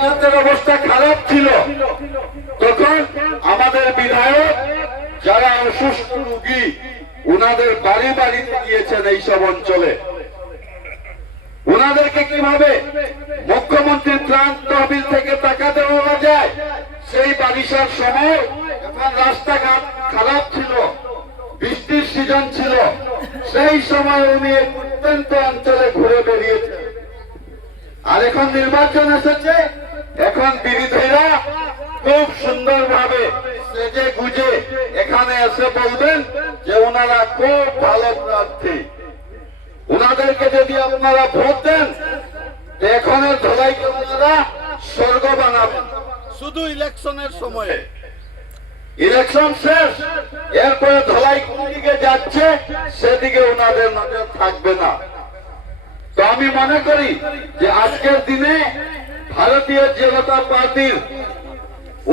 রাস্তাঘাটের অবস্থা খারাপ ছিল। তখন আমাদের বিধায়ক যারা অসুস্থ রোগী, উনাদের বাড়ি বাড়িতে গিয়েছেন এইসব অঞ্চলে। উনাদেরকে কীভাবে মুখ্যমন্ত্রী ত্রাণ তহবিল থেকে টাকা দেওয়া যায়, সেই বারিশার সময় এখন রাস্তাঘাট খারাপ ছিল, বৃষ্টির সিজন ছিল, সেই সময় উনি এই প্রত্যন্ত অঞ্চলে ঘুরে বেরিয়েছেন আর এখন নির্বাচন এসেছে এখন বিরোধীরা খুব সুন্দর ভাবে সেজে গুজে এখানে এসে বলবেন যে ওনারা খুব ভালো প্রার্থী। ওনাদেরকে যদি আপনারা ভোট দেন এখনের ধলাইকে ওনারা স্বর্গ বানাবেন। শুধু ইলেকশনের সময়ে। ইলেকশন শেষ, এরপরে ধলাই কোন দিকে যাচ্ছে সেদিকে ওনাদের নজর থাকবে না। তো আমি মনে করি যে আজকের দিনে ভারতীয় জনতা পার্টির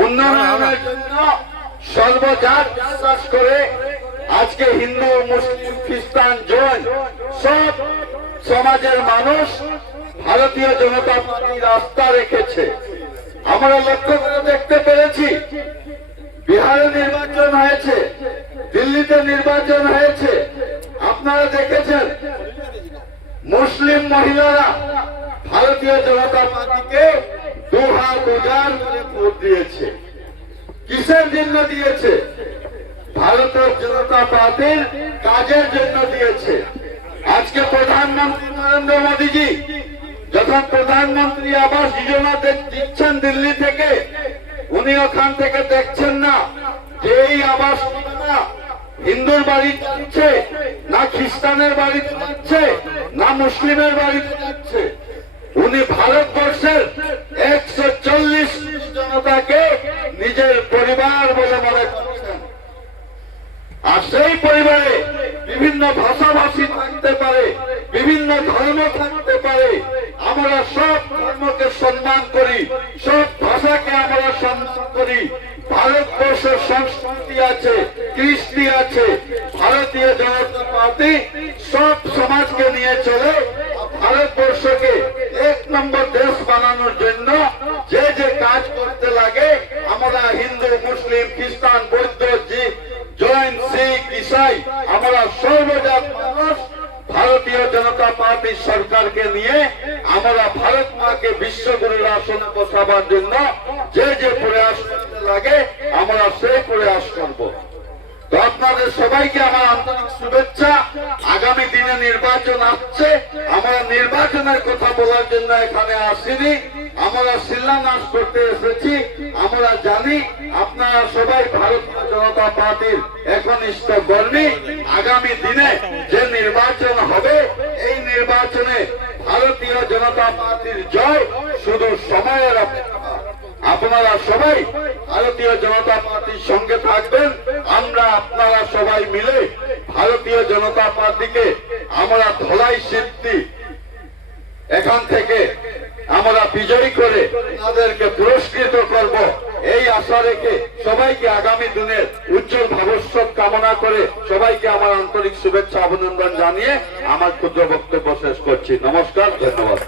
উন্নয়নের জন্য সর্বজাত বিশ্বাস করে আজকে হিন্দু, মুসলিম, খ্রিস্টান, জৈন সব সমাজের মানুষ ভারতীয় জনতা পার্টির আস্থা রেখেছে। আমরা লক্ষ্য করে দেখতে পেরেছি, বিহারে নির্বাচন হয়েছে, দিল্লিতে নির্বাচন হয়েছে। আপনারা দেখেছেন, মুসলিম মহিলারা ভারতীয় জনতা পার্টিকে দু হাত উজাড় করে ভোট দিয়েছে। কিসের জন্য দিয়েছে? ভারতীয় জনতা পার্টির কাজের জন্য দিয়েছে। আজকে প্রধানমন্ত্রী নরেন্দ্র মোদীজি, যখন প্রধানমন্ত্রী আবাস যোজনা দিচ্ছেন দিল্লি থেকে, উনি ওখান থেকে দেখছেন না যে এই আবাস যোজনা হিন্দুর বাড়িতে যাচ্ছে, না খ্রিস্টানের বাড়িতে যাচ্ছে, না মুসলিমের বাড়িতে যাচ্ছে। উনি ভারতবর্ষের একশো চল্লিশ জনতাকে নিজের পরিবার বলে মনে করছেন। আর সেই পরিবারে বিভিন্ন ভাষাভাষী থাকতে পারে, বিভিন্ন ধর্ম থাকতে পারে। আমরা সব ধর্মকে সম্মান করি, সব ভাষাকে আমরা সম্মান করি। ভারতবর্ষের সংস্কৃতি আছে, কৃষ্টি আছে, ভারতীয় জনতা পার্টি সব সমাজকে নিয়ে চলে জন্য যে যে কাজ করতে লাগে, আমরা হিন্দু, মুসলিম, খ্রিস্টান, বৌদ্ধ, জৈন শিখ, ইসাই, আমরা সর্বজাত মানুষ, ভারতীয় জনতা পার্টি সরকারকে নিয়ে আমরা ভারত মাকে বিশ্বগুরুর আসনে বসাবার জন্য যে যে প্রয়াস করতে লাগে, আমরা সেই প্রয়াস করব। তো আপনাদের সবাইকে আমার আন্তরিক শুভেচ্ছা আগামী দিনে নির্বাচন আসছে, আমরা নির্বাচনের কথা বলার জন্য এখানে আসিনি। আমরা শিলান্যাস করতে এসেছি। আমরা জানি আপনারা সবাই ভারতীয় জনতা পার্টির একনিষ্ঠ কর্মী। আগামী দিনে যে নির্বাচন হবে, এই নির্বাচনে ভারতীয় জনতা পার্টির জয় শুধু সময়ের আপনারা সবাই ভারতীয় জনতা পার্টির সঙ্গে থাকবেন। আমরা আপনারা সবাই মিলে ভারতীয় জনতা পার্টিকে আমরা ধলাই সিদ্ধি। এখান থেকে আমরা বিজয়ী করে তাদেরকে পুরস্কৃত করব। এই আশা রেখে সবাইকে আগামী দিনের উজ্জ্বল ভবিষ্যৎ কামনা করে সবাইকে আমার আন্তরিক শুভেচ্ছা, অভিনন্দন জানিয়ে আমার ক্ষুদ্র বক্তব্য শেষ করছি। নমস্কার, ধন্যবাদ।